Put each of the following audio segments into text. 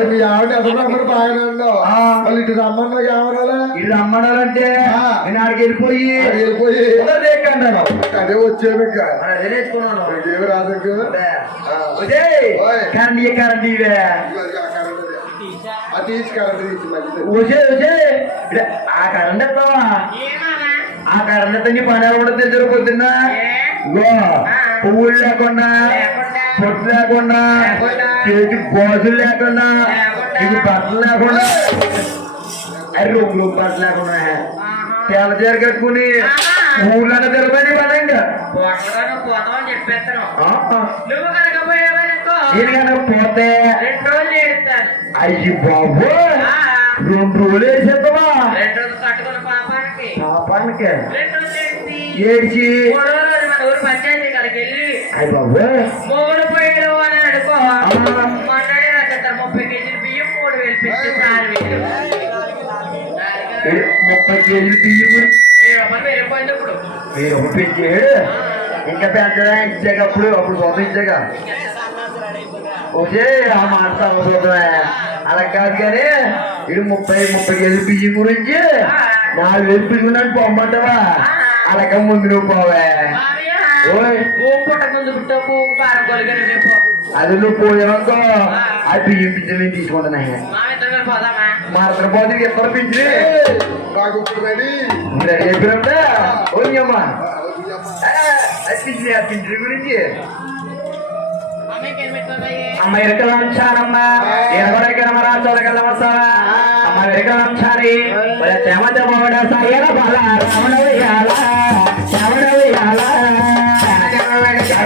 మరి మీ ఆవిడ ఎదురు బాగానే. మళ్ళీ ఇటు రమ్మన్నా కావాలా అమ్మడాలంటే ఆ. నేను ఆడికి వెళ్ళిపోయి. వెళ్ళిపోయి. అన్నాడు అదే నేర్చుకున్నాను ఏమి రాదు. కరెంట్ కరెంట్ ఇవే ఆ కరెంట్ ఎత్తావా ఆ కరెంట్ ఎత్తా నీ పని కూడా తెచ్చారు పొద్దున్న పువ్వులు లేకుండా పొట్టు లేకుండా చేతి గోసులు లేకుండా ఇది బట్టలు లేకుండా. అరే రొమ్ములు బట్టలు లేకుండా. తెల్ల చీర కట్టుకుని ఊళ్ళో తిరగని కనుక పోతే అయ్యి బాబు రెండు రోజులు వేసేద్దామా పాపానికి. ఏడ్చి ఊరు పంచాయతీ కాడికి వెళ్ళి అయ్యి బాబు మూడు పోయాడు అని అనుకో ఆ. మొన్ననే రాసేస్తారు ముప్పై కేజీలు బియ్యం మూడు వేలు పెట్టి ఆరు వేలు ఏడు, ముప్పై కేజీలు బియ్యం వెయ్యి రూపాయలు వెళ్ళిపోయింది ఇప్పుడు మీరు ఒక పెంచాడు ఇంకా పెంచడా ఇచ్చాక అప్పుడు అప్పుడు సొంతం ఇచ్చాక ఓకే ఆ మాట చూద్దామే అలా కాదు కానీ ఇది ముప్పై ముప్పై కేజీలు బియ్యం గురించి నాలుగు వేలు పిలుగున్నాను పొమ్మంటావా అలాగే ముందు నువ్వు పోవే అది నువ్వు పోయావనుకో ఆ బియ్యం పింఛన్ నేను తీసుకుంటున్నా మామయ్య ఇద్దరు కలిసి పోదామా? మరతల పోతే ఇద్దరు పింఛన్? అయిపోయినా ఓన్యమ్మా పింఛన్ ఆ పింఛన్ గురించి? అమ్మ ఇరకలం చారమ్మ ఇరవరకల మరాచోరకల వస్తావా అమ్మ ఇరకలం చారి చెమట పోవడ సయ్యల బల రమణ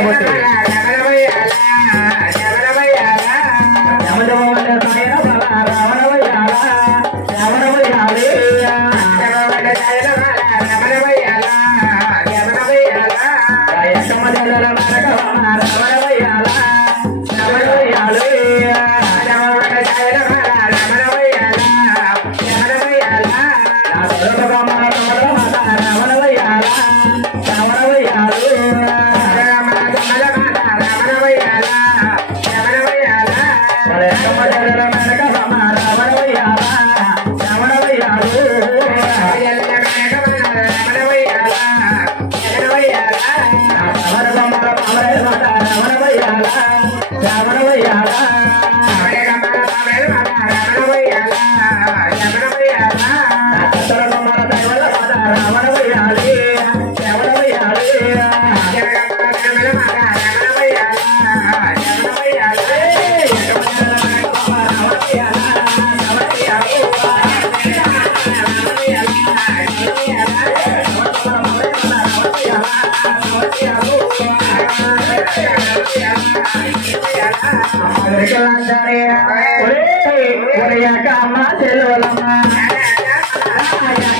వేయాల రమణ వేయాల చెమట ఇలా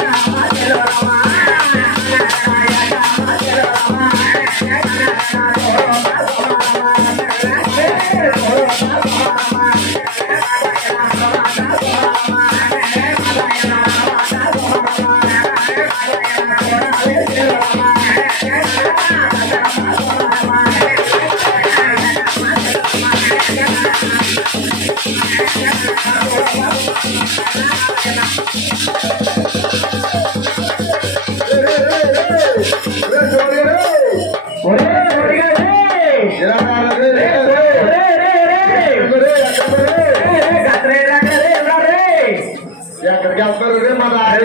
ఎక్కడికి వెళ్తారు రే మా రాజు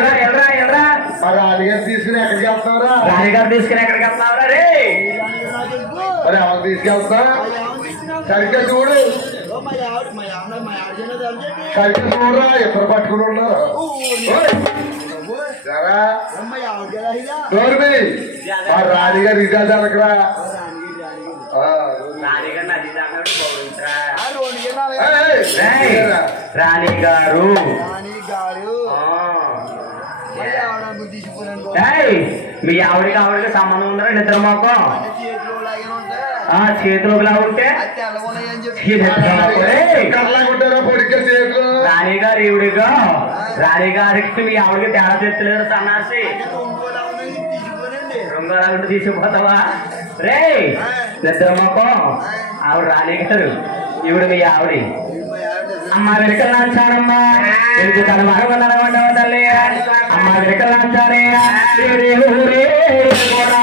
మా రాజుగారు తీసుకుని ఎక్కడికి వెళ్తారా రాణిగారు తీసుకుని ఎక్కడికి వెళ్తున్నావురా రే? మరి ఎవరు తీసుకెళ్తా సరిగ్గా చూడు. సరిగ్గా చూడరా ఇద్దరు పట్టుకుని ఉన్నారు? మా. రాజుగారు రిజల్ట్ జరగరా? రాణి గారు. ఏయ్, మీ ఆవిడకి ఆవిడకి సంబంధం ఉందా నిద్ర మాకు? ఆ చేతిలో ఇలా ఉంటే? రాణి గారు ఈవిడిగా. రాణి గారికి మీ ఆవిడకి తేడా తెచ్చలేదు సన్నాసి. రంగులాగుంటే తీసుకుపోతావా రే నిద్ర మాకు. ఆవిడ రాణి గారు ఈవిడ మీ ఆవిడ. అమ్మ వెనకలాంచారమ్మా ఎందుకు తన మరవన్నర తల్లి అమ్మ వెనకలాంచారే ఊరే కూడా